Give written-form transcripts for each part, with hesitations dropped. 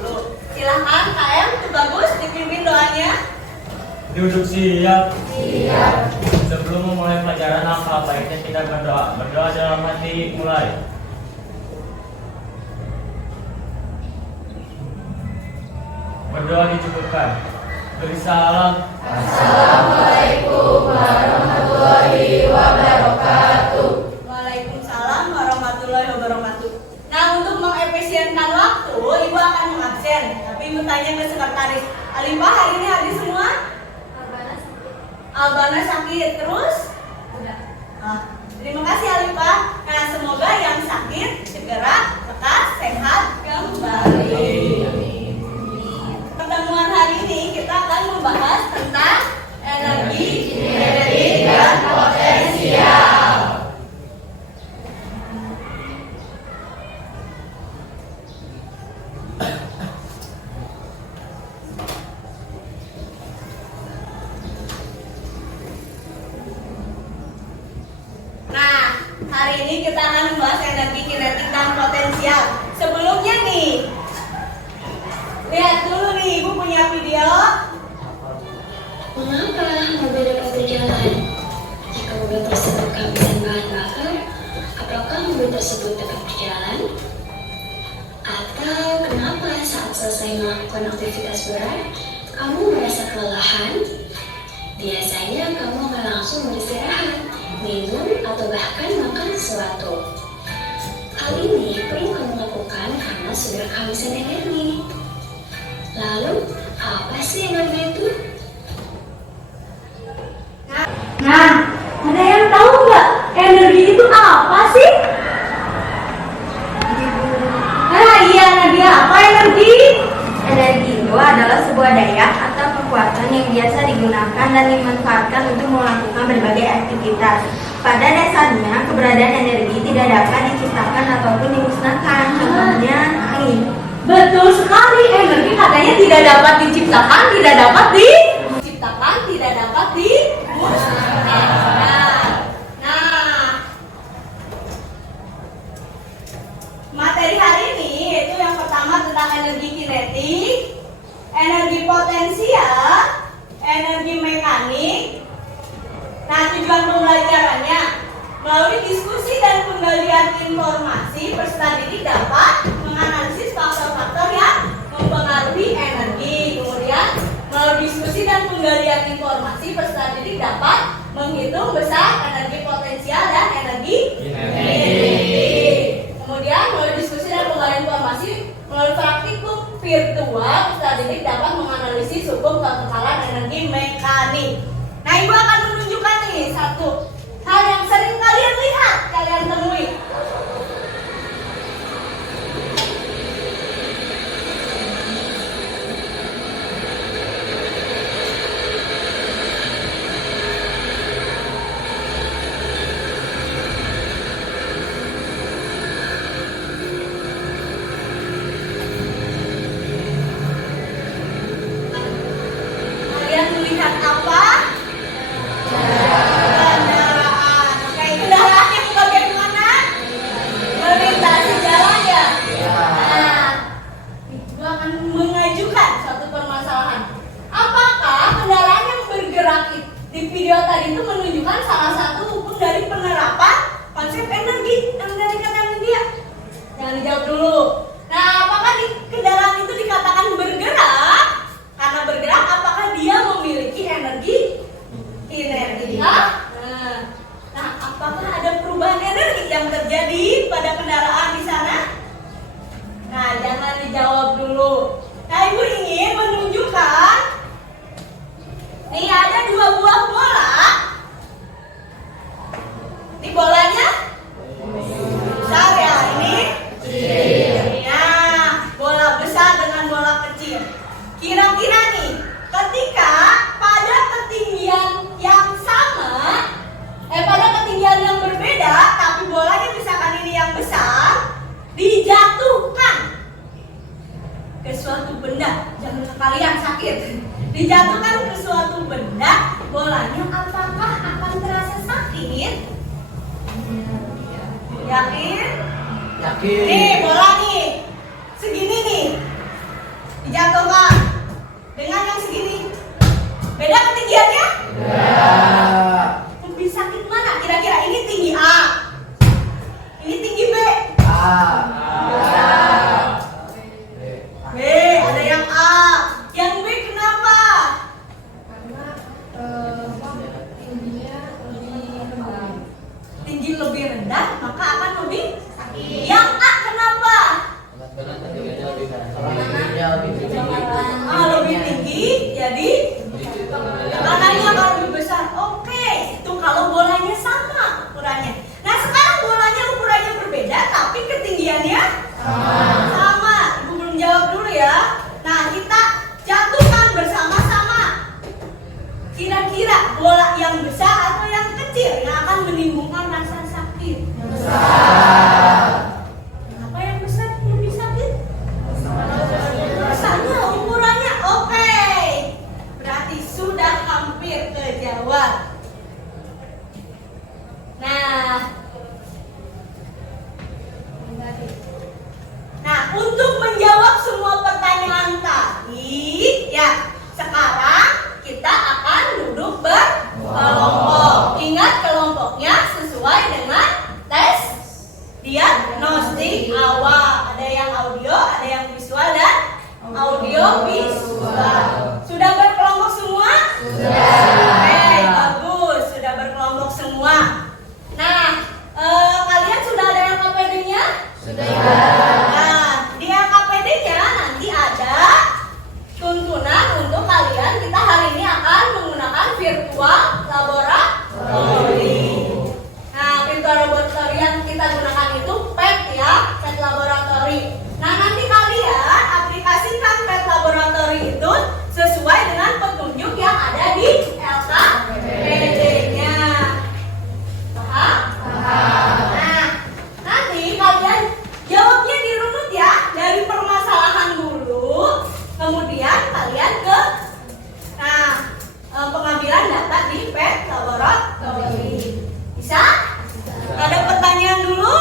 dulu. Silahkan KM, Bagus dipimpin doanya. Duduk siap. Siap. Sebelum memulai pelajaran apa baiknya kita berdoa. Berdoa dalam hati mulai. Berdoa dicukupkan. Beri salam. Assalamualaikum warahmatullahi wabarakatuh. Waalaikumsalam warahmatullahi wabarakatuh. Nah, untuk mengefisienkan waktu, Ibu akan mengabsen. Tapi Ibu tanya ke sekretaris, Alifah hari ini hadir semua? Albana sakit. Terus? Nah, terima kasih Alifah. Nah, semoga yang sakit segera lekas sehat kembali. Pertemuan hari ini kita akan membahas tentang energi, kinetik, dan potensial. Nah, hari ini kita akan membahas energi, kinetik, dan potensial. Sebelumnya nih, lihat dulu nih, Ibu punya video. Mengapa mobil dapat berjalan? Jika mobil tersebut kehabisan bahan bakar, apakah mobil tersebut dapat berjalan? Atau kenapa saat selesai melakukan aktivitas berat, kamu merasa kelelahan? Biasanya kamu akan langsung beristirahat, minum, atau bahkan makan sesuatu. Hal ini perlu kamu lakukan karena sudah kehabisan energi. Lalu, apa sih energi itu? Nah, ada yang tahu nggak energi itu apa sih? Nah, iya Nadia, apa energi? Energi itu adalah sebuah daya atau kekuatan yang biasa digunakan dan dimanfaatkan untuk melakukan berbagai aktivitas. Pada dasarnya, keberadaan energi tidak dapat diciptakan ataupun dimusnahkan. Contohnya angin. Betul sekali, energi katanya tidak dapat diciptakan, tidak dapat diciptakan, tidak dapat dimusnahkan. Nah, materi hari ini yaitu yang pertama tentang energi kinetik, energi potensial, energi mekanik. Nah, tujuan pembelajarannya melalui diskusi dan penggalian informasi, peserta didik dapat menganalisis faktor-faktor yang mempengaruhi energi. Kemudian, melalui diskusi dan penggalian informasi, peserta didik dapat menghitung besar energi potensial dan energi kinetik. Kemudian, melalui diskusi dan penggalian informasi, melalui praktikum virtual, peserta didik dapat menganalisis hukum kekekalan energi mekanik. Nah, Ibu akan menunjukkan nih satu hal yang sering kalian lihat, kalian temui. Kalian melihat apa? Kendaraan. Oke, kendaraan itu bagaimana? Melintasi jalan ya? Nah, Ibu akan mengajukan suatu permasalahan. Apakah kendaraan yang bergerak di video tadi itu menunjukkan salah satu hukum dari penerapan konsep energi yang dari kata energi ya? Jangan dijawab dulu. Nah, apakah kendaraan itu dikatakan bergerak? Karena bergerak, apakah dia memiliki energi kinetik? Nah, apakah ada perubahan energi yang terjadi pada kendaraan di sana? Nah, jangan dijawab dulu. Nah, Ibu ingin menunjukkan nih ada dua buah bola. Ini bolanya besar ya, ini kecil. Nah, bola besar dengan bola kecil. Kira-kira nih, ketika pada ketinggian yang sama, pada ketinggian yang berbeda, tapi bolanya misalkan ini yang besar, dijatuhkan ke suatu benda, jangan sekalian sakit. Dijatuhkan ke suatu benda, bolanya apakah akan terasa sakit? Yakin? Yakin. Nih, bola nih, segini nih. Beda ketinggiannya? Ya. Lebih sakit mana? Kira-kira ini tinggi A. Ini tinggi B. A. B, ada yang A. Yang B kenapa? Tinggi lebih rendah, maka akan lebih sakit. Yang A kenapa? Lebih tinggi, jadi tekanannya akan lebih besar. Oke, itu kalau bolanya sama ukurannya. Nah, sekarang bolanya ukurannya berbeda, tapi ketinggiannya sama. Ibu belum jawab dulu ya. Nah, kita jatuhkan bersama-sama. Kira-kira bola yang besar atau yang kecil yang akan menimbulkan rasa sakit? Kenapa yang besar lebih sakit? Besarnya ukurannya. Oke, berarti sudah hampir kejawab. Nah, untuk menjawab semua pertanyaan tadi, ya, sekarang kita akan duduk berkelompok. Ingat kelompoknya sesuai dengan tes diagnostik awal. Ada yang audio, ada yang visual dan audio visual. Sudah berkelompok semua? Oke, bagus. Sudah berkelompok semua. Nah, kalian sudah ada LKPD-nya? Nah, di LKPD-nya nanti ada tuntunan untuk kalian. Kita hari ini akan menggunakan virtual laboratory. Nah, virtual laboratory yang kita gunakan itu PET ya, PET laboratory. Nah, nanti kalian aplikasikan PET laboratory itu sesuai dengan petunjuk yang ada di LKPD-nya. Paham? Nah, nanti kalian jawabnya dirunut ya, dari permasalahan dulu, kemudian kalian ke pengambilan data di PET laboratory. Bisa? Ada pertanyaan dulu?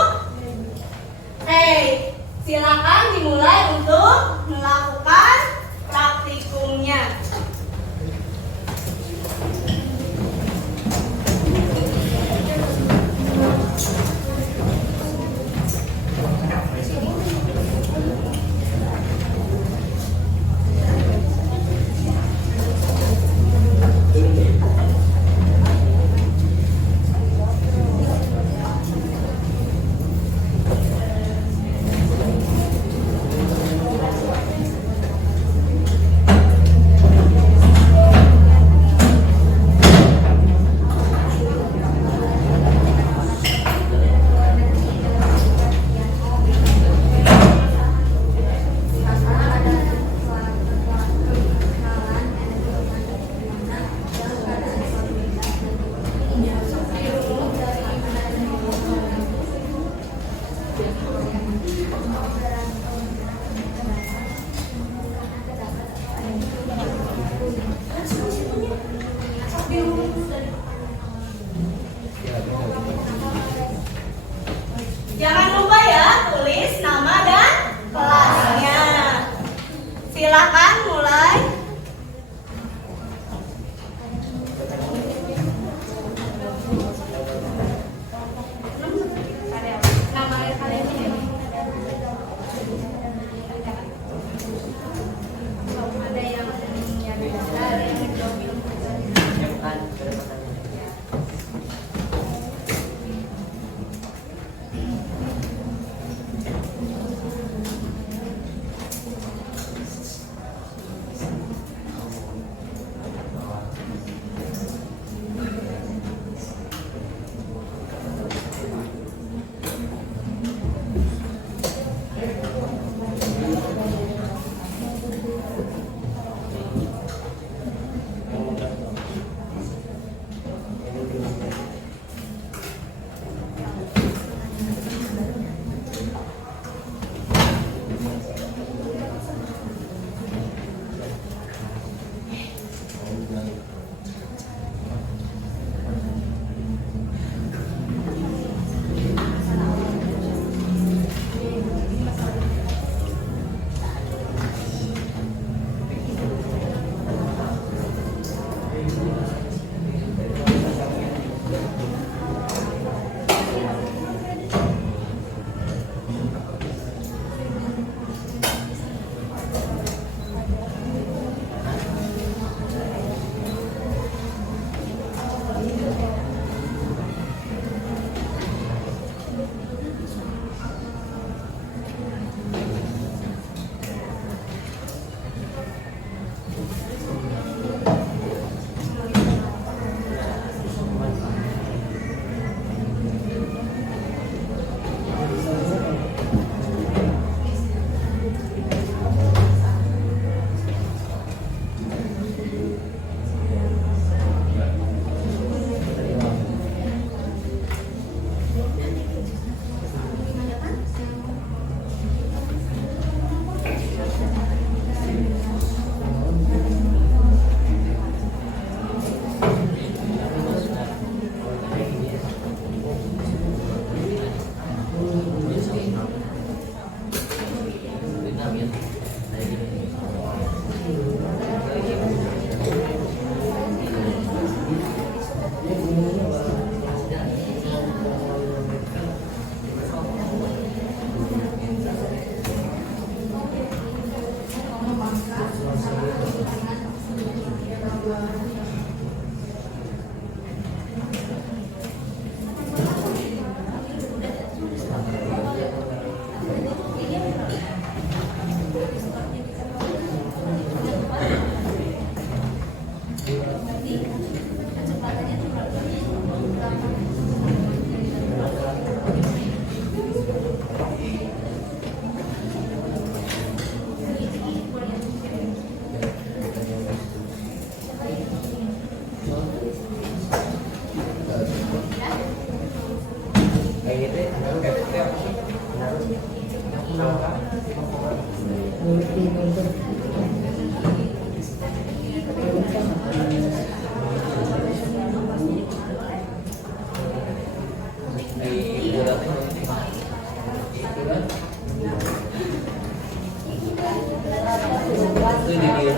Silakan dimulai untuk melakukan praktikumnya.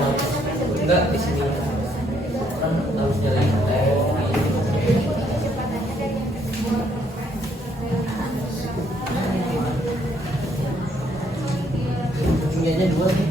Enggak di sini kan harus jalan santai. Punyanya dua nih.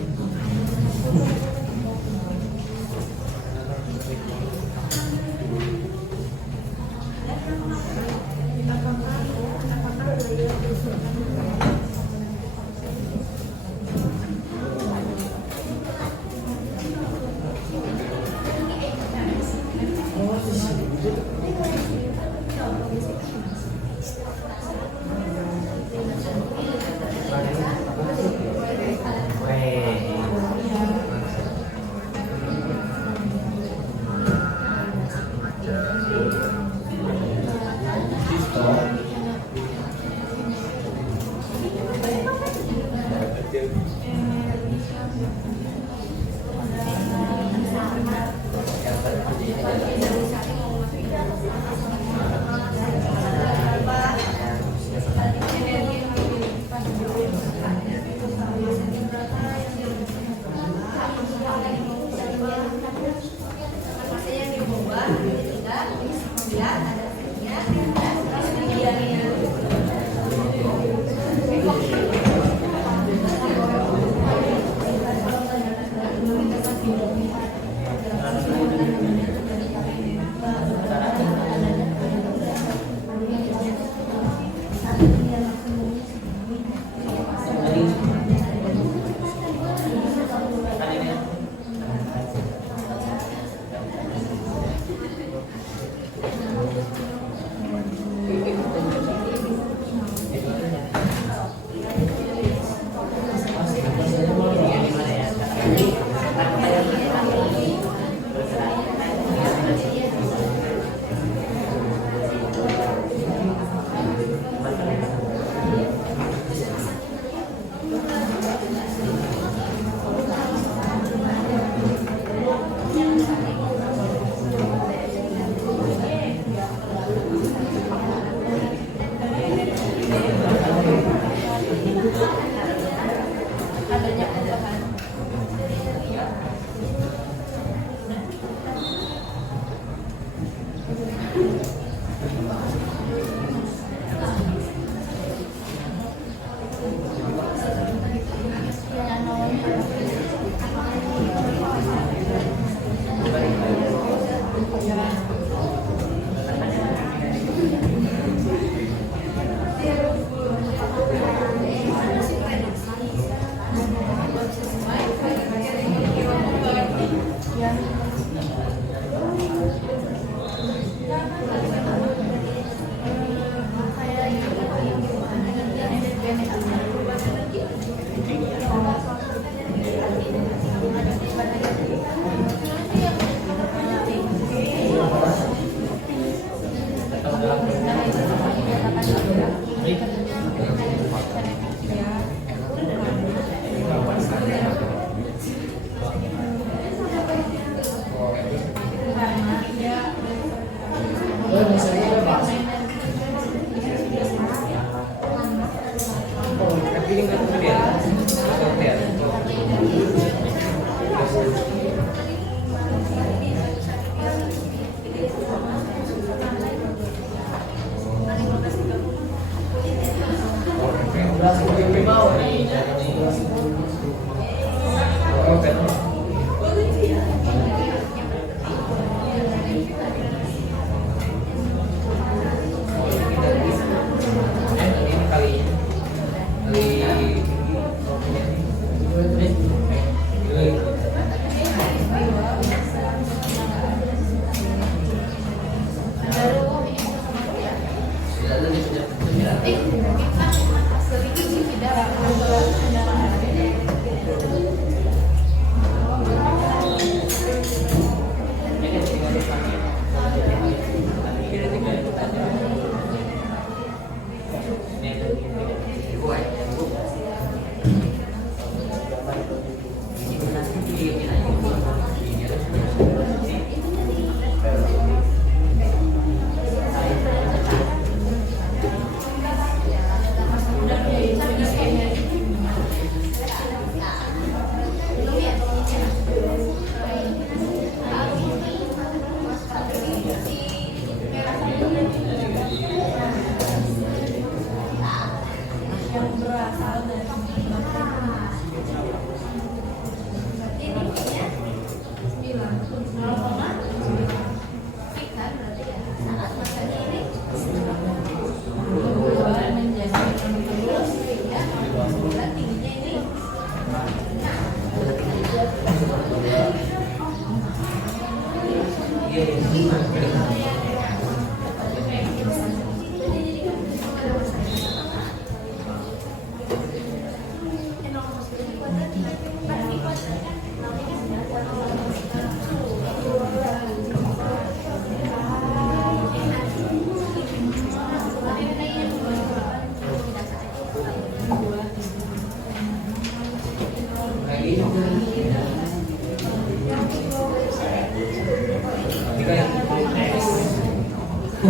Oh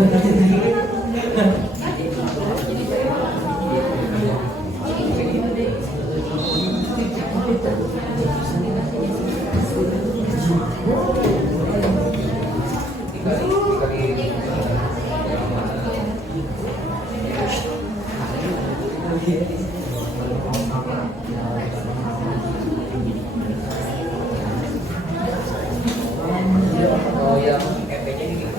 yang EP-nya di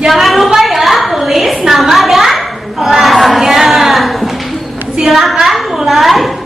Jangan lupa ya tulis nama dan kelasnya. Silakan mulai.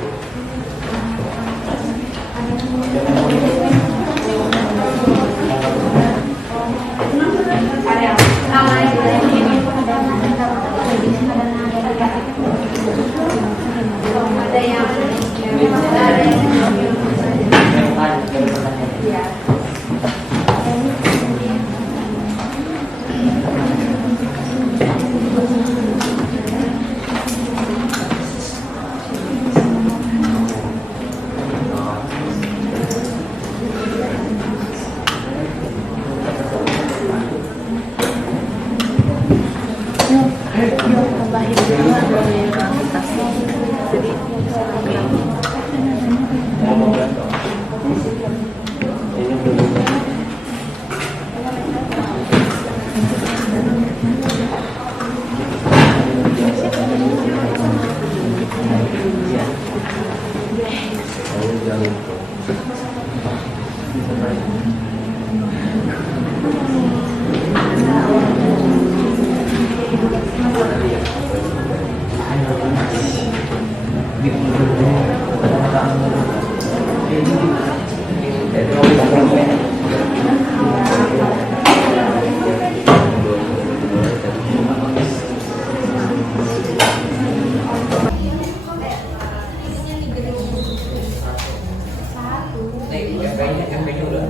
MP-nya udah.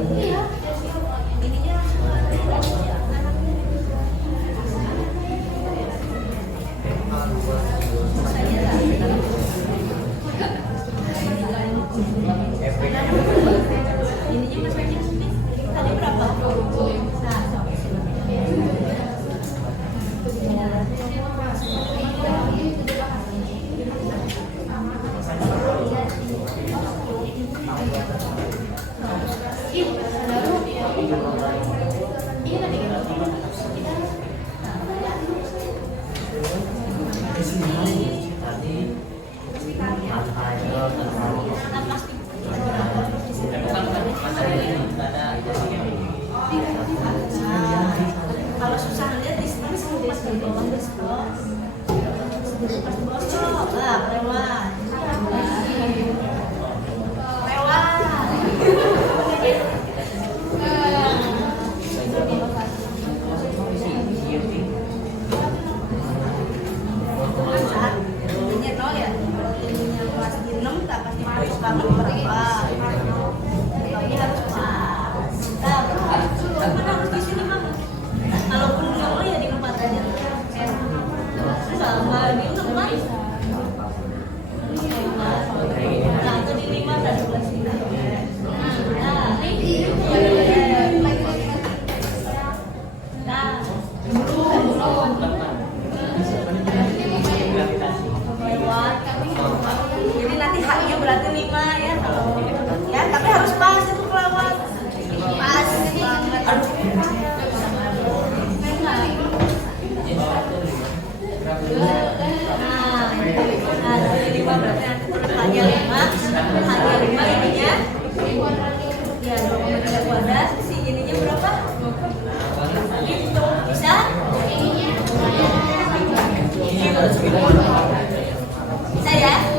berapa? Nilainya harus pas. Nah, mana harus di sini mama? Kalaupun nggak mau ya di 4 aja. Sama di 6 kan? Nah, itu di 5 dan 11 ini. Nah, lewat. Jadi nanti haknya berarti 5 ya kalau ya, tapi harus pas itu kelewat. Pas banget. Nah, jadi 5 berarti nanti hanya 5 ininya. Ya, 2,3 kuadrat, si ininya berapa? Bisa? Bisa ya?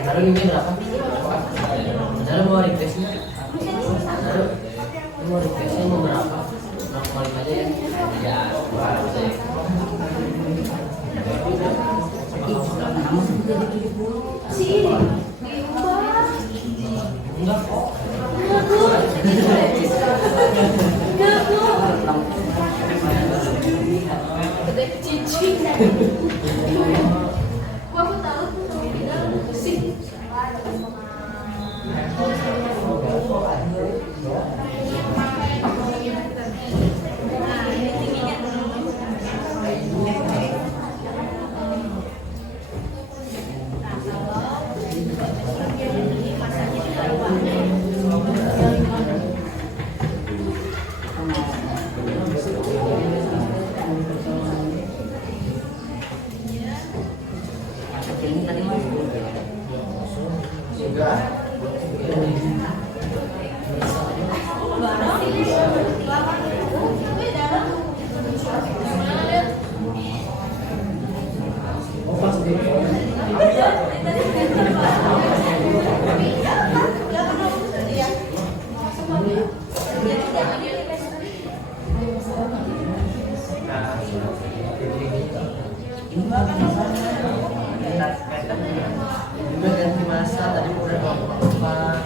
Taruh ini berapa? Taruh mau requestnya? Taruh mau requestnya mau berapa? 0,5 aja ya? Ya, enggak kok. Udah ganti masa tadi udah apa?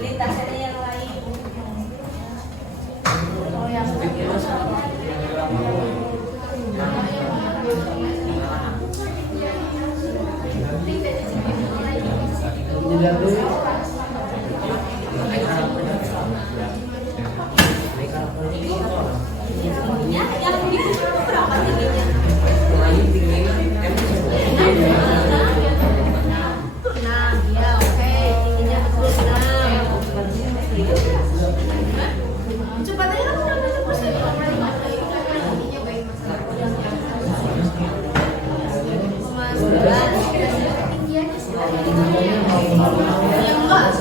Lintasannya yang lain. Oh, yang yang di berapa tingginya? Nah, ya oke, tingginya betul 6. Kecepatannya kan udah 70%. Enggak,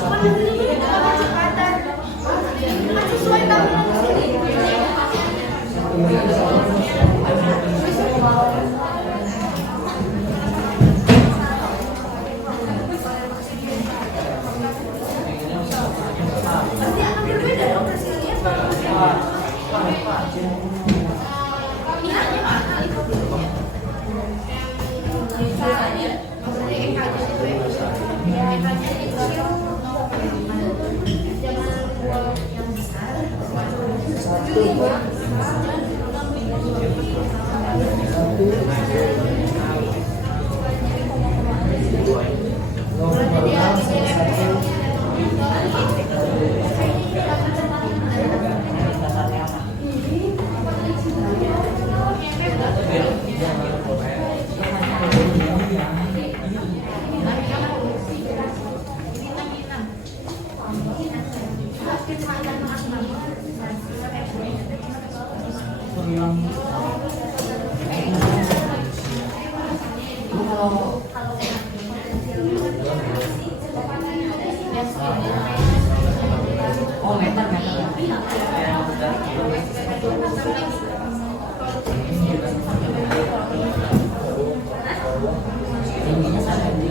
sesuai dengan Oh, meter. Tingginya sampai bisa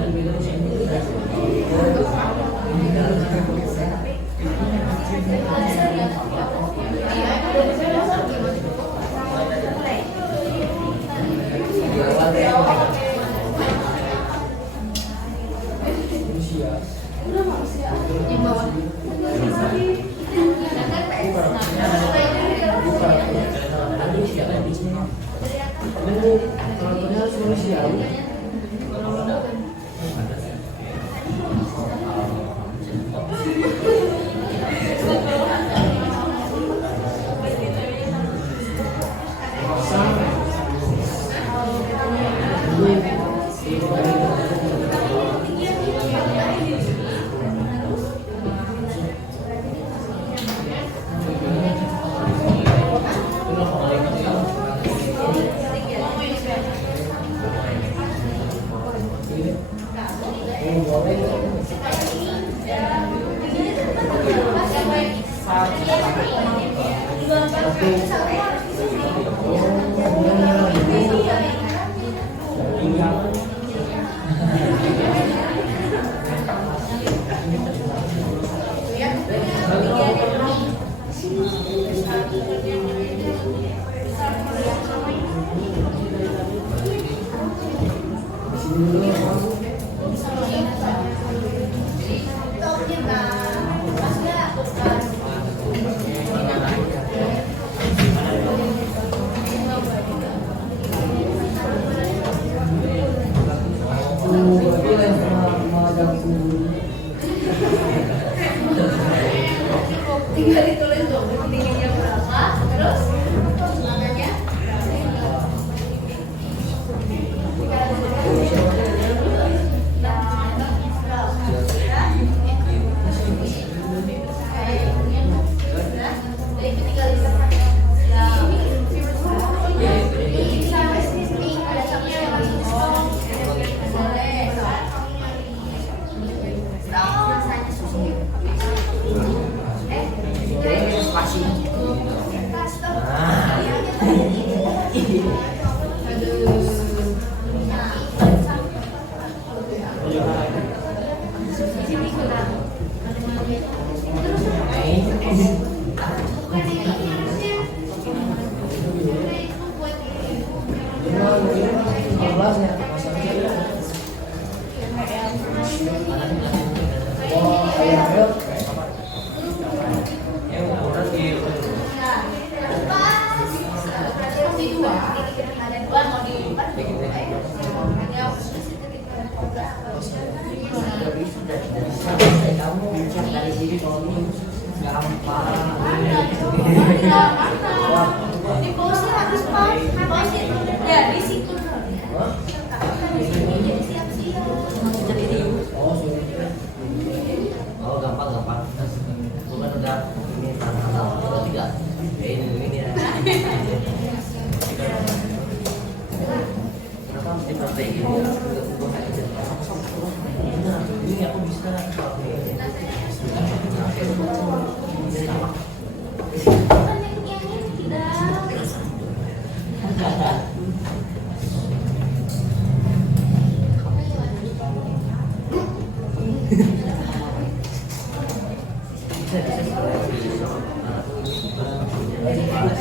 Bener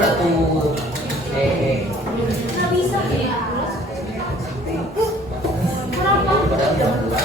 atuh. Nggak bisa ya. Padahal jam 2.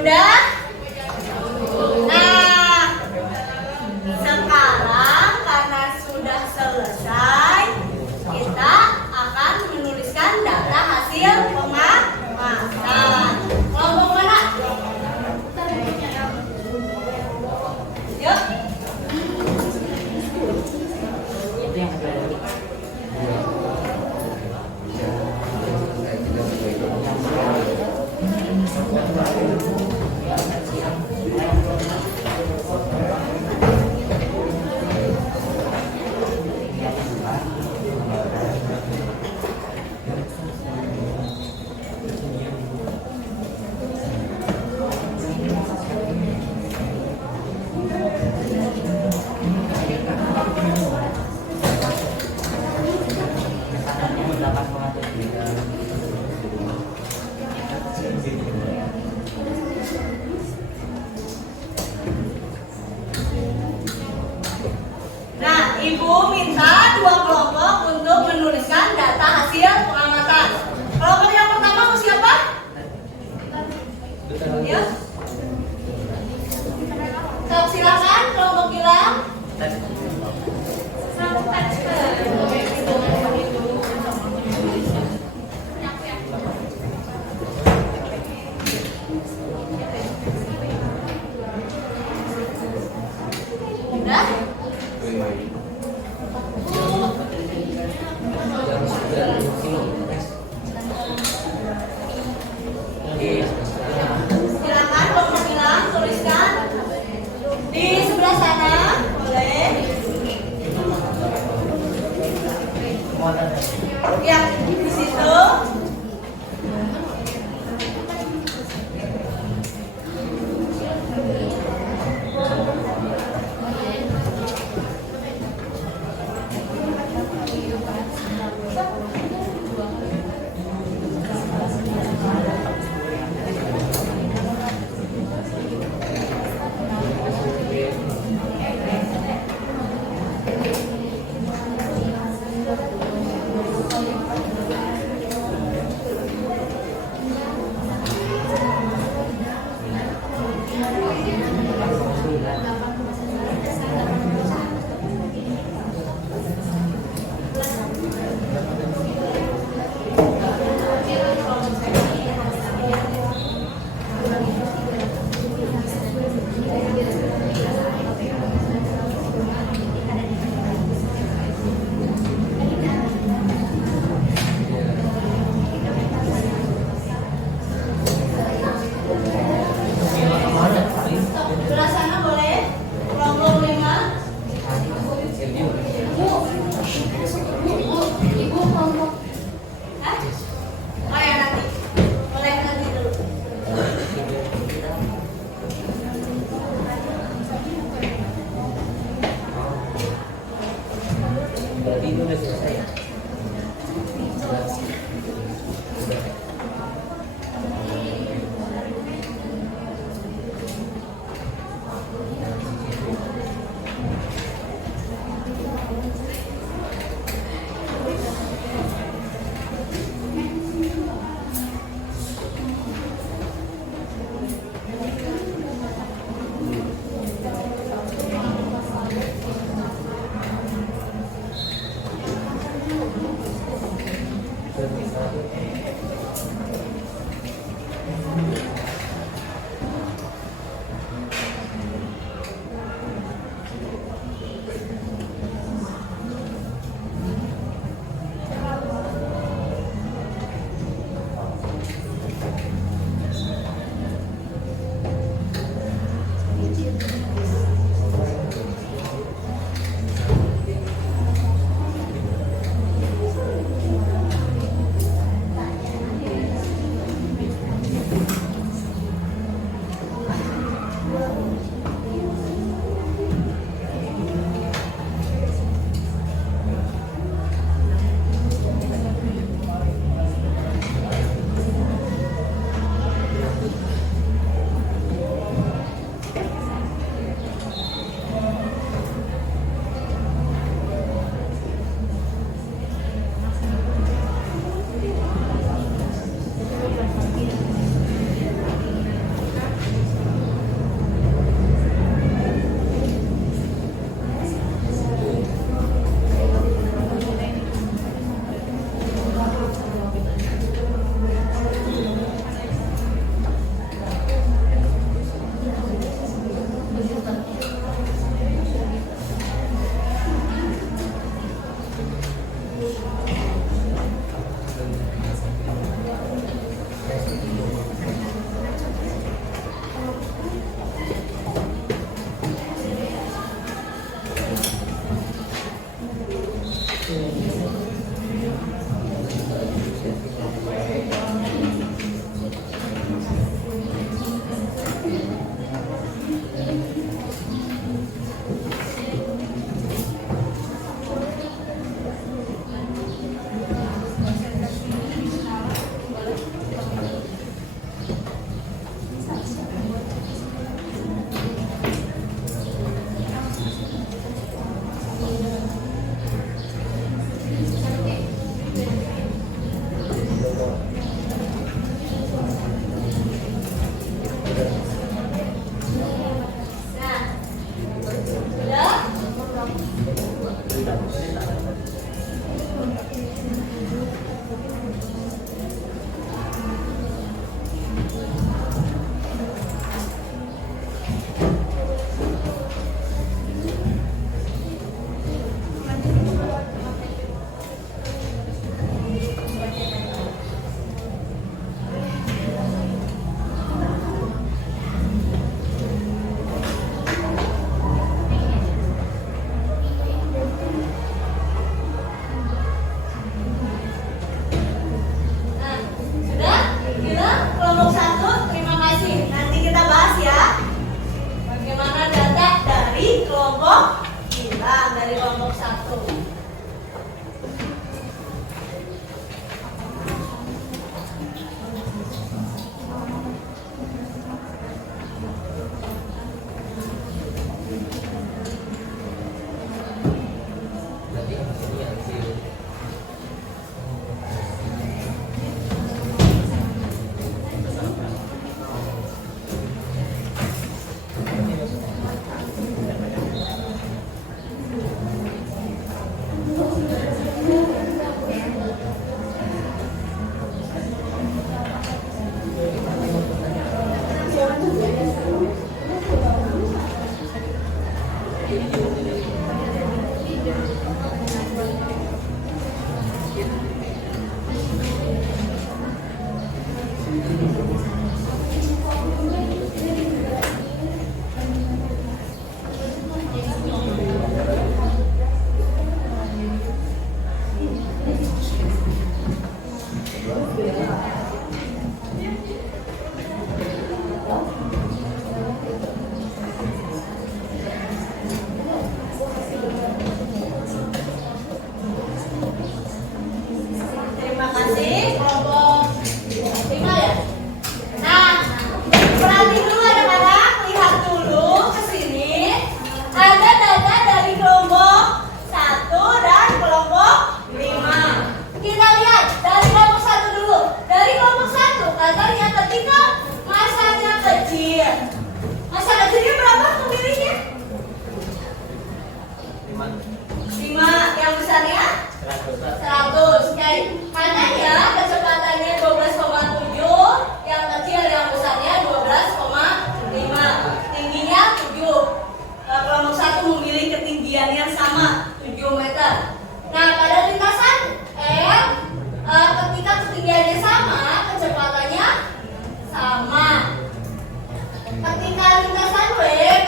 Udah? Nah, sekarang karena sudah selesai, kita akan menuliskan data hasil pengamatan. Kelompok mana? Yuk. Itu yang Nah, Ibu minta dua kelompok untuk menuliskan data hasil pengamatan. Kelompok yang pertama mau siapa? Ya. Sok, silakan kelompok Gilang. Udah? Silakan kelompok Gilang tuliskan di Ketika lintasan W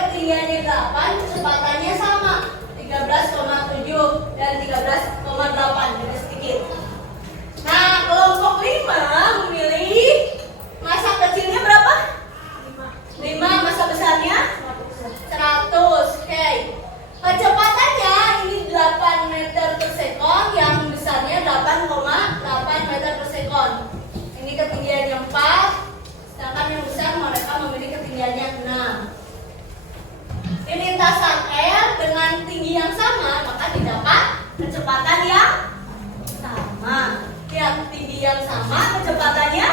ketinggiannya 8, kecepatannya sama 13,7 dan 13,8, beda sedikit. Nah, kelompok 5 memilih masa kecilnya berapa? 5, masa besarnya 100. Oke. Kecepatannya ini 8 meter per sekon, yang besarnya 8,8 meter per sekon. Ini ketinggiannya 4, sedangkan yang besar mereka memiliki ketinggiannya 6. Di lintasan L dengan tinggi yang sama, maka didapat kecepatan yang sama. Lihat, tinggi yang sama, kecepatannya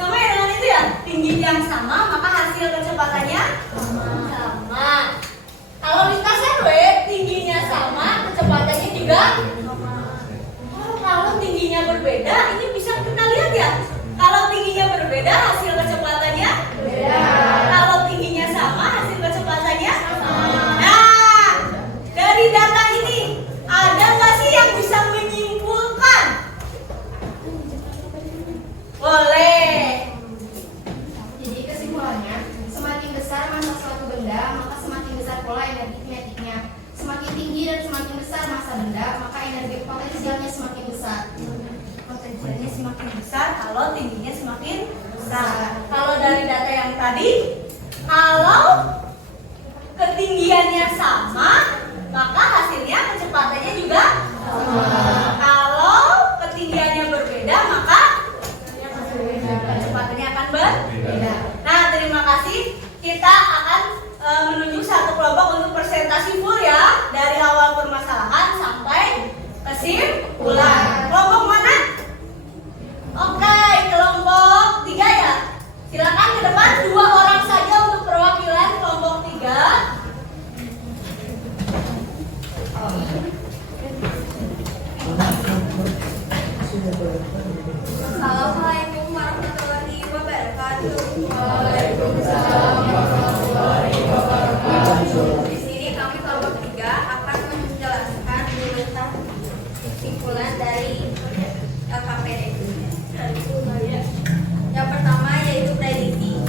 sama ya dengan itu ya. Tinggi yang sama, maka hasil kecepatannya sama. Kalau lintasan W tingginya sama, kecepatannya juga sama. Oh, kalau tingginya berbeda, ini bisa kita lihat ya. Kalau tingginya berbeda, hasil kecepatannya beda. Kalau tingginya sama, hasil kecepatannya sama. Nah, dari data ini ada nggak sih yang bisa menyimpulkan? Boleh. Jadi kesimpulannya, semakin besar massa suatu benda, maka semakin besar pola energi kinetiknya. Semakin tinggi dan semakin besar massa benda, maka energi potensialnya semakin besar. Potensialnya semakin besar kalau tingginya semakin besar. Kalau dari data yang tadi, kalau ketinggiannya sama, maka hasilnya kecepatannya juga sama. Kalau ketinggiannya berbeda, maka kecepatannya akan berbeda. Nah, terima kasih. Kita akan menunjuk satu kelompok untuk presentasi full ya, dari awal permasalahan sampai kesimpulan. Kelompok mana? Oke, kelompok 3 ya. Silakan ke depan, 2 orang saja untuk perwakilan kelompok 3. Assalamualaikum warahmatullahi wabarakatuh. Di sini kami kelompok 3 akan menjelaskan tentang kesimpulan dari LKPD. Yang pertama yaitu prediksi.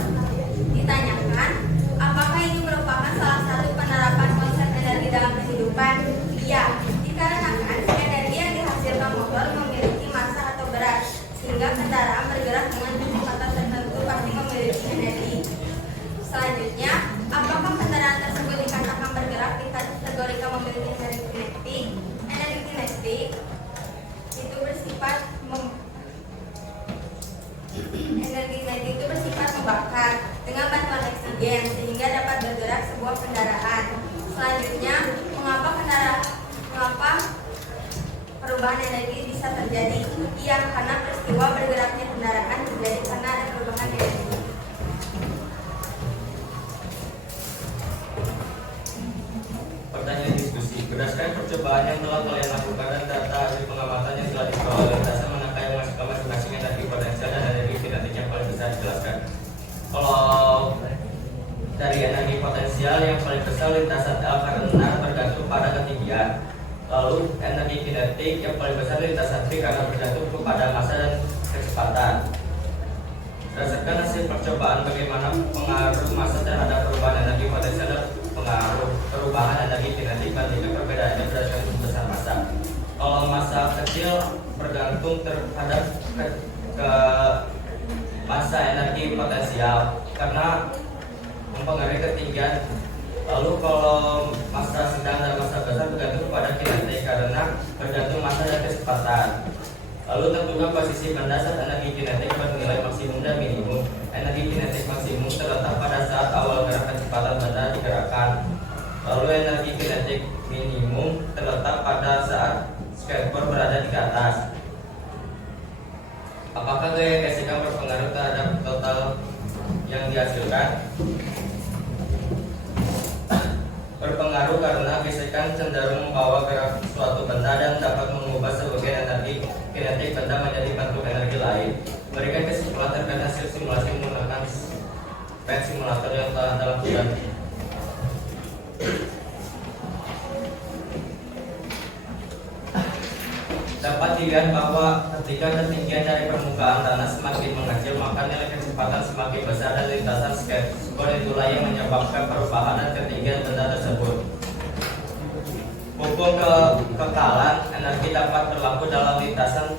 Ditanyakan, apakah ini merupakan salah satu penerapan konsep energi dalam kehidupan? Iya, dikarenakan energi yang dihasilkan motor memiliki massa atau berat, sehingga kendaraan bergerak dengan kecepatan tertentu pasti memiliki energi. Selanjutnya, apakah kendaraan tersebut dikatakan bergerak dikategorikan memiliki energi kinetik? Energi kinetik itu bersifat membakar dengan bantuan oksigen sehingga dapat bergerak sebuah kendaraan. Selanjutnya, mengapa perubahan energi bisa terjadi? Iya, karena peristiwa bergeraknya kendaraan terjadi karena ada perubahan energi. Pertanyaan diskusi. Berdasarkan percobaan yang telah kalian lakukan dan data hasil pengamatan yang telah diperoleh, lintasan manakah yang masuk ke masing-masing energi potensial dan energi kinetik yang paling besar? Dijelaskan. Kalau dari energi potensial yang paling besar lintasan L karena bergantung pada ketinggian. Lalu energi kinetik yang paling besar lintasan V karena bergantung kepada massa dan kecepatan. Berdasarkan hasil percobaan, bagaimana pengaruh massa terhadap perubahan energi potensial dan pengaruh perubahan energi kinetik bandingkan perbedaannya berdasarkan besar massa. Kalau massa kecil bergantung terhadap ke massa energi potensial karena mempengaruhi ketinggian. Lalu kalau massa sedang dan massa besar bergantung pada kinetik karena bergantung massa dan kecepatan. Lalu tentukan posisi benda saat energi kinetik bernilai maksimum dan minimum. Energi kinetik maksimum terletak pada saat awal gerak kecepatan benda digerakkan. Lalu energi kinetik minimum terletak pada saat skateboard berada di atas. Apakah gaya gesekan berpengaruh terhadap total yang dihasilkan? Berpengaruh karena gesekan cenderung membawa gerak suatu benda dan dapat mengubah sebagian energi kinetik benda menjadi bentuk energi lain. Berikan kesimpulan terkait hasil simulasi menggunakan pen simulator yang telah dilakukan. Dapat dilihat bahwa ketika ketinggian dari permukaan tanah semakin mengecil, maka nilai kecepatan semakin besar dan lintasan skateboard itulah yang menyebabkan perubahan dan ketinggian benda tersebut. Hukum kekekalan energi dapat berlaku dalam lintasan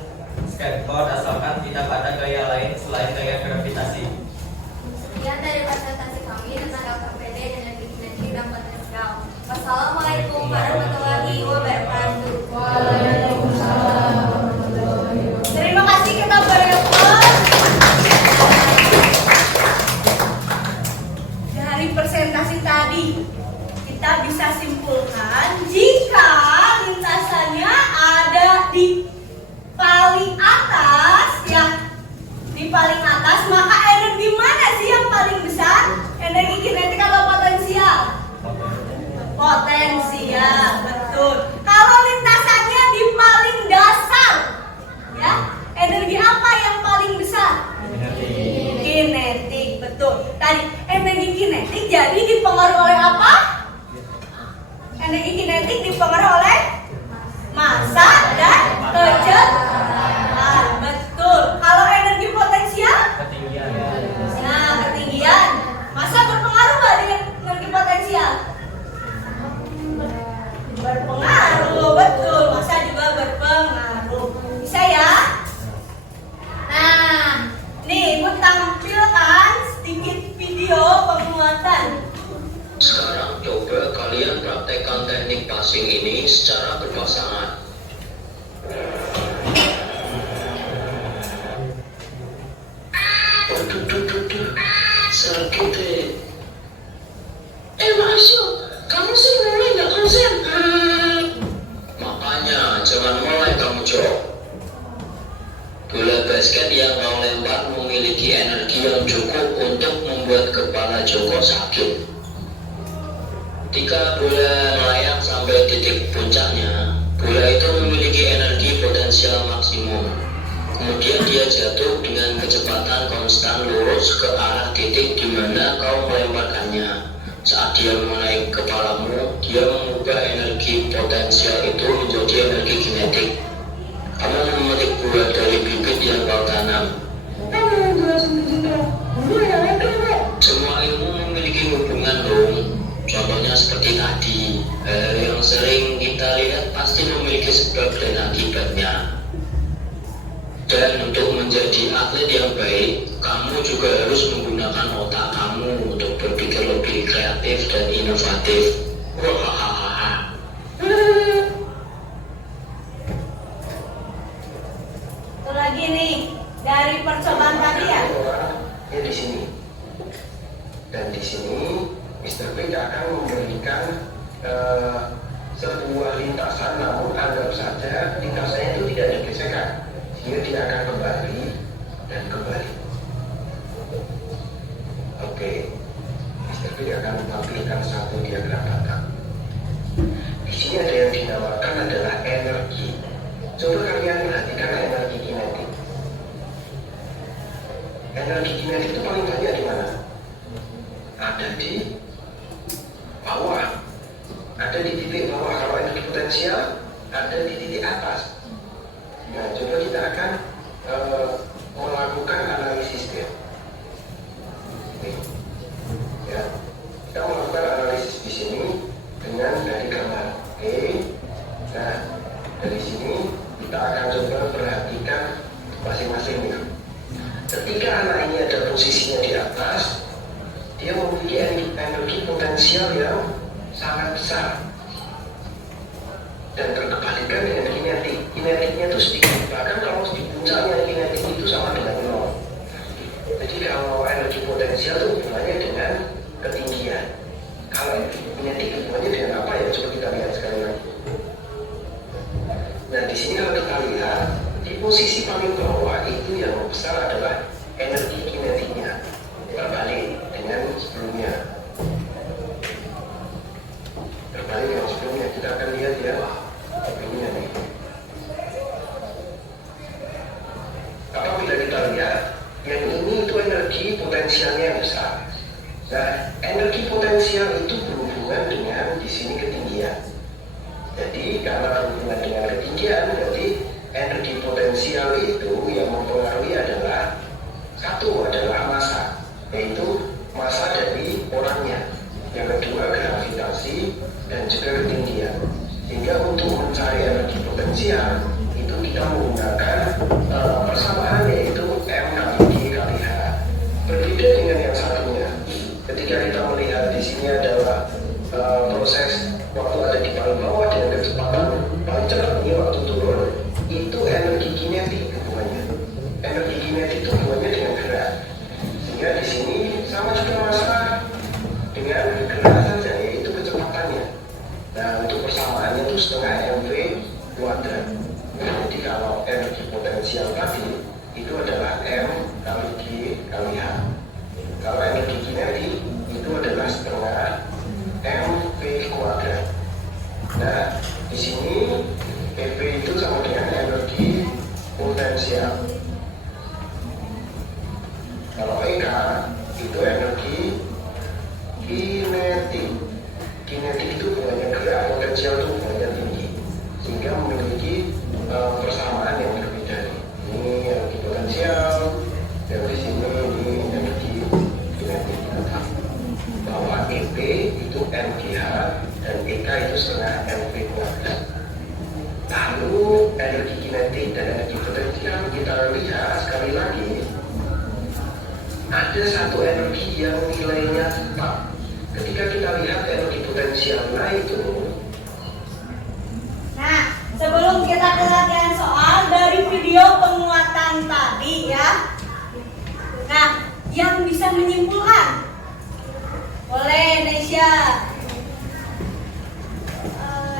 skateboard asalkan tidak ada gaya lain selain gaya gravitasi. Sekian dari presentasi kami tentang LKPD energi kinetik dan potensial. Wassalamualaikum warahmatullahi wabarakatuh. Terima kasih, kita berikan. Dari presentasi tadi kita bisa simpulkan jika lintasannya ada di paling atas ya, di paling atas, maka energi mana sih yang paling besar? Energi kinetik atau potensial? Potensial, betul. Kalau lintasannya di paling dasar ya, energi apa yang paling besar? Kinetik, betul. Tadi energi kinetik jadi dipengaruhi oleh apa? Energi kinetik dipengaruhi oleh massa dan kecepatan, betul. Kalau energi potensial? Ketinggian. Nah, ketinggian. Massa berpengaruh nggak dengan energi potensial? Berpengaruh, betul. Massa juga berpengaruh. Bisa ya? Nah, nih Ibu tampilkan sedikit video penguatan. Sekarang coba kalian praktekkan teknik passing ini secara berpasangan. Aduh, sakit deh. Masyu, kamu sih mulai nggak konsen? Makanya jangan mulai kamu jawab. Bola basket yang kau lempar memiliki energi yang cukup untuk membuat kepala Joko sakit. Ketika bola melayang sampai titik puncaknya, bola itu memiliki energi potensial maksimum. Kemudian dia jatuh dengan kecepatan konstan lurus ke arah titik di mana kau melemparkannya. Saat dia mengenai kepalamu, dia mengubah energi potensial itu menjadi energi kinetik. Kamu memetik buah dari bibit yang kau tanam. Semua ilmu memiliki hubungan dong. Contohnya seperti tadi, yang sering kita lihat pasti memiliki sebab dan akibatnya. Dan untuk menjadi atlet yang baik, kamu juga harus menggunakan otak kamu untuk berpikir lebih kreatif dan inovatif. Wahahaha. Satu lagi nih dari percobaan tadi ya. Ya di sini. Dan di sini Mr. Big akan memberikan sebuah lintasan, namun anggap saja lintasannya itu tidak digeserkan, sehingga dia akan kembali dan kembali. Oke, Mr. Big akan menampilkan satu diagram batang. Di sini ada yang dinamakan adalah energi. Coba kalian perhatikan energi kinetik. Energi kinetik itu paling banyak di mana? Ada di bawah, ada di titik bawah. Kalau energi potensial ada di titik atas. Nah, coba kita akan melakukan analisisnya. Ya, kita melakukan analisis di sini dengan dari gambar. Oke. Nah, dari sini kita akan coba perhatikan masing-masing nih. Ketika anak ini ada posisinya di atas, dia memiliki energi potensial yang sangat besar dan terkebalikan dengan kinetik. Kinetiknya itu sedikit, bahkan kalau di puncaknya kinetik itu sama dengan nol. Jadi kalau energi potensial itu hubungannya dengan ketinggian. Kalau kinetik hubungannya dengan apa ya? Coba kita lihat sekali lagi. Nah, di sini kalau kita lihat di posisi paling bawah itu yang besar adalah energi kinetiknya, berbalik dengan sebelumnya. Berbalik dengan sebelumnya, kita akan lihat ya sebelumnya nih. Apabila kita lihat yang ini itu energi potensialnya yang besar. Nah, energi potensial itu berhubungan dengan di sini ketinggian. Jadi karena berhubungan dengan ketinggian, berarti energi potensial itu yang mempengaruhi adalah satu adalah massa, yaitu massa dari orangnya. Yang kedua gravitasi dan juga ketinggian. Sehingga untuk mencari energi potensial itu kita menggunakan persamaan yaitu M kali G kali H. Berbeda dengan yang satunya. Ketika kita melihat di sini adalah proses waktu ada di paling bawah dengan kecepatan paling cepat ini waktu turun, itu energi kinetik hubungannya. Energi kinetik itu hubungannya dengan gerak. Sehingga di sini sama juga masalah dengan gerak saja, yaitu kecepatannya. Nah, untuk persamaannya itu setengah mv kuadrat. Jadi kalau energi potensial tadi itu adalah M kali G kali H. Kalau energi kinetik itu adalah setengah mv kuadrat. Nah, di sini EV itu sama dengan energi potensial. Kalau EK itu energi kinetik. Kinetik itu hubungannya gerak, potensial itu hubungannya tinggi, sehingga memiliki persamaan yang berbeda. Ini energi potensial, dan di sini ini energi kinetik. Bahwa EP itu MGH dan EK itu setengah mv kuadrat. Lalu energi kinetik dan energi potensial kita lihat sekali lagi, ada satu energi yang nilainya tetap. Ketika kita lihat energi potensial naik turun. Nah, sebelum kita ke latihan soal dari video penguatan tadi ya. Nah, yang bisa menyimpulkan boleh Nesya.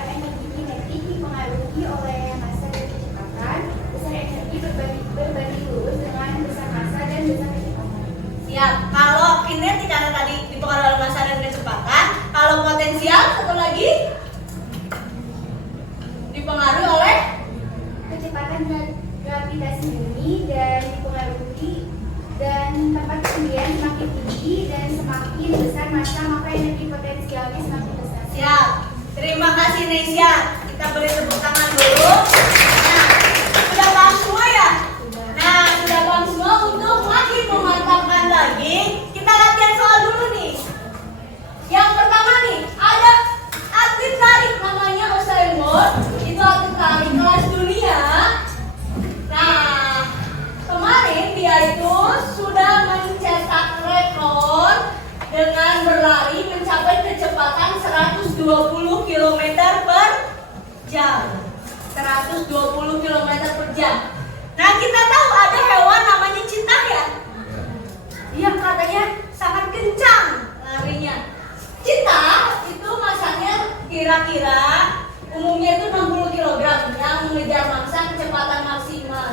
Energi kinetik dipengaruhi oleh massa dan kecepatan. Besar energi berbagi lurus dengan besar massa dan besar kecepatan. Siap. Kalau kinetik karena tadi dipengaruhi oleh massa dan kecepatan, kalau potensial satu lagi dipengaruhi oleh Kecepatan gravitasi bumi dan dipengaruhi dan tempat ketinggian semakin tinggi dan semakin besar massa, maka energi potensialnya semakin besar. siap. Terima kasih Nesya. Kita beri tepuk tangan dulu. Nah, sudah paham semua ya? Nah, sudah paham semua. Untuk makin memantapkan lagi, kita latihan soal dulu nih. Yang pertama nih, ada atlet lari namanya Usain Bolt. Itu atlet lari kelas dunia. Nah, kemarin dia itu sudah mencetak rekor dengan berlari mencapai kecepatan 120 km per jam. 120 km per jam. Nah, kita tahu ada hewan namanya citah ya. Dia katanya sangat kencang larinya. Citah itu masanya kira-kira umumnya itu 60 kg yang mengejar mangsa kecepatan maksimal.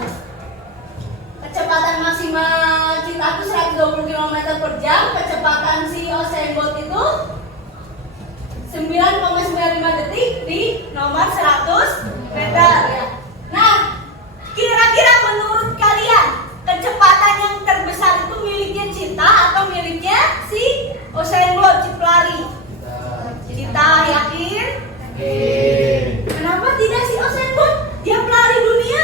Kecepatan maksimal citah itu 120 km per jam. Kecepatan si Usain Bolt itu 9,95 detik di nomor 100 meter ya. Nah, kira-kira menurut kalian kecepatan yang terbesar itu miliknya citah atau miliknya si Usain Bolt, si pelari? Citah, yakin? Kenapa tidak si Usain Bolt? Dia pelari dunia.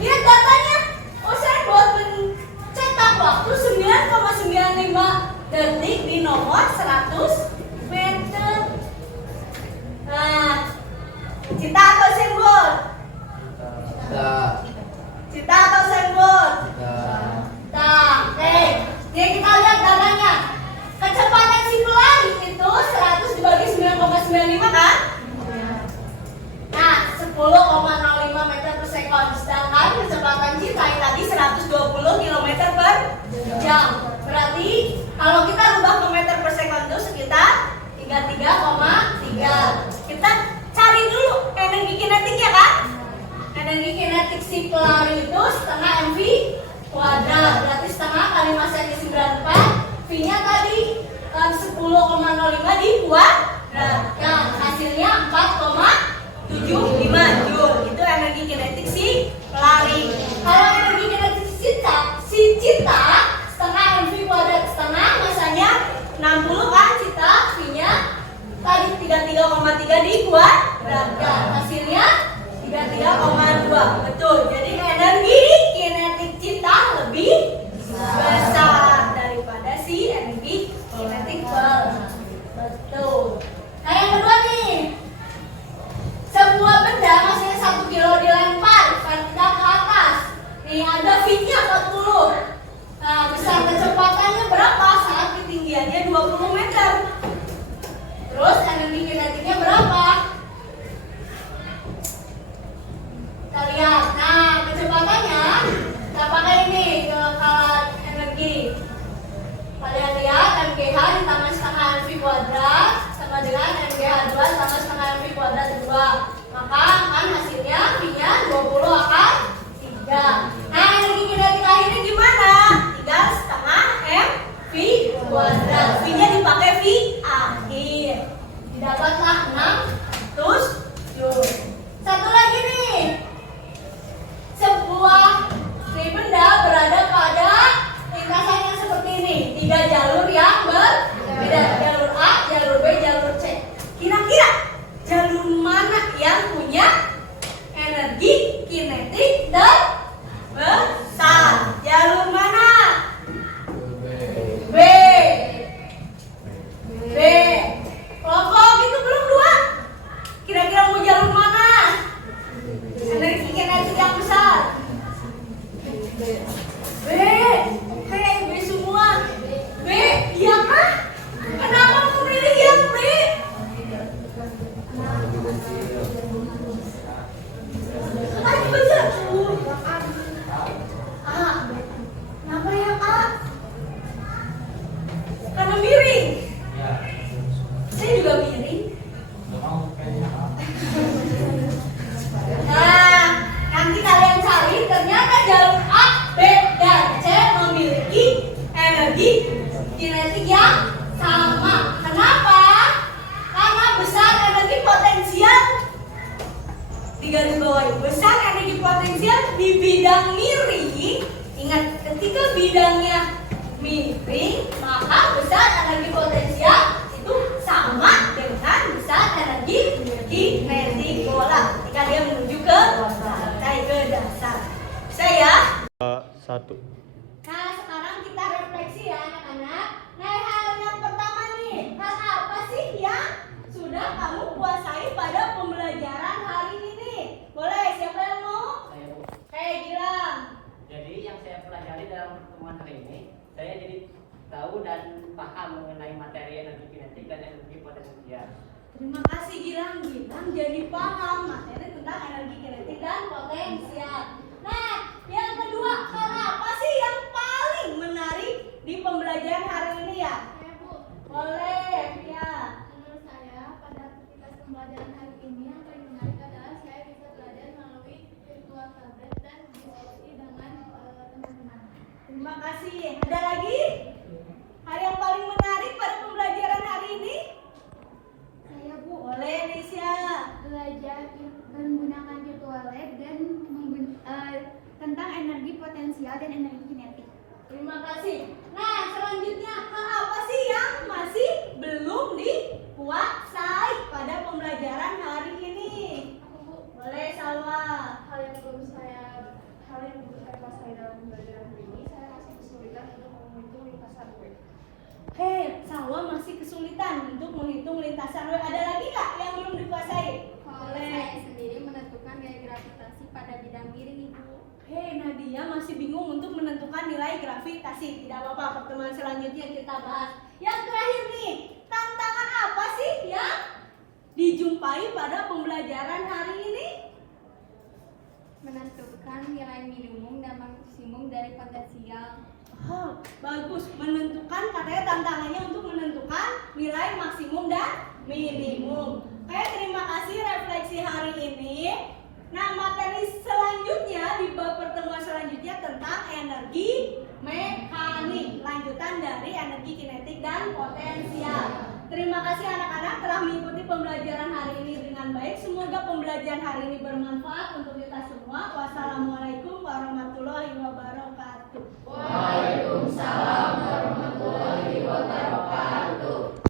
Lihat datanya, Usain Bolt mencetak waktu 9,95 detik di nomor 100 meter. Nah, Citah atau Usain Bolt? Citah atau Usain Bolt? Nah, oke. Jadi kita lihat datanya. Kecepatan si pelari itu 100 dibagi 9,95 kan? Nah, 10,05 meter per sekon. Sedangkan kecepatan Citah yang tadi 120 km per jam. Berarti kalau kita rubah ke meter per sekon itu sekitar 33,3. Kita cari dulu energi kinetiknya kan? Energi kinetik si pelari itu setengah mv kuadrat. Berarti setengah kali massa nya 94. V-nya tadi 10,05 dikuadratkan. Hasilnya 4,75 Joule. Itu energi kinetik si pelari. Kalau energi kinetik si citah setengah mv kuadrat, setengah massanya 60 kan citah, V-nya tadi 33,3 dikuadratkan. Hasilnya 33,6 energi kinetik betul. Nah yang kedua nih, sebuah benda maksudnya 1 kilo dilempar vertikal ke atas. Nih ada V-nya 40. Nah besar kecepatannya berapa saat ketinggiannya 20 meter? Terus energi kinetiknya berapa? Kita lihat. Nah kecepatannya kita pakai ini ke alat energi. Kalian lihat MGH ditambah setengah mv kuadrat sama dengan MGH2 tambah setengah mv kuadrat 2. Maka akan hasilnya V-nya 20 akan 3. Nah energi kinetik akhirnya gimana? 3 setengah mv kuadrat. V-nya dipakai V akhir. Didapatlah 6 Joule. Satu lagi nih. Sebuah benda berada pada lintasan yang seperti ini. 3 jalur yang berbeda. Jalur A, jalur B, jalur C. Kira-kira jalur mana yang punya energi kinetik terbesar? Jalur mana? B. B. Kelompok itu belum 2. Kira-kira mau jalur mana? Energi kinetik yang besar. B. Oke, B semua. B, iya kah? Kenapa memilih yang B? Tadi benar. A. Kenapa ya A? Karena miring. Saya juga miring. Nah, nanti kalian cari ternyata jalur A, B, dan C memiliki energi kinetik yang sama. Kenapa? Karena besar energi potensial di garis bawah. Besar energi potensial di bidang miring. Ingat, ketika bidangnya miring, maka besar energi potensial itu sama dengan besar energi kinetik bola ketika dia menuju ke lantai ke dasar. Saya. Satu. Nah sekarang kita refleksi ya anak-anak. Nah hal yang pertama nih, hal apa sih yang sudah kamu kuasai pada pembelajaran hari ini? Boleh, siapa yang mau? Saya, Bu. Hei Gilang. Jadi yang saya pelajari dalam pertemuan hari ini, saya jadi tahu dan paham mengenai materi energi kinetik dan energi potensial. Terima kasih Gilang. Gilang jadi paham materi tentang energi kinetik dan potensial. Nah, yang kedua, hal apa sih yang paling menarik di pembelajaran hari ini ya? Ya Bu, Boleh, ya. menurut saya pada aktivitas pembelajaran hari ini yang paling menarik adalah saya bisa belajar melalui virtual tablet dan diskusi dengan teman-teman. Terima kasih. Ada lagi? Hal yang paling menarik pada pembelajaran hari ini? Saya Bu, Boleh, Nisha. belajar menggunakan virtual lab dan tentang energi potensial dan energi kinetik. Terima kasih. Nah, selanjutnya hal apa sih yang masih belum dikuasai pada pembelajaran hari ini? Aku Bu, Boleh, Salwa. hal yang belum saya kuasai dalam pembelajaran hari ini, saya masih kesulitan untuk menghitung lintasan wave. Hei, Salwa masih kesulitan untuk menghitung lintasan wave. Ada lagi nggak yang belum dikuasai? Kalau saya sendiri menentukan gaya gravitasi pada bidang miring Ibu. Hei, Nadia masih bingung untuk menentukan nilai gravitasi. Tidak apa-apa, pertemuan selanjutnya kita bahas. Yang terakhir nih, tantangan apa sih yang dijumpai pada pembelajaran hari ini? Menentukan nilai minimum dan maksimum dari potensial. Oh, bagus. Menentukan, katanya tantangannya untuk menentukan nilai maksimum dan minimum. Oke, terima kasih refleksi hari ini. Nah, materi selanjutnya di bab pertemuan selanjutnya tentang energi mekanik, lanjutan dari energi kinetik dan potensial. Terima kasih anak-anak telah mengikuti pembelajaran hari ini dengan baik. Semoga pembelajaran hari ini bermanfaat untuk kita semua.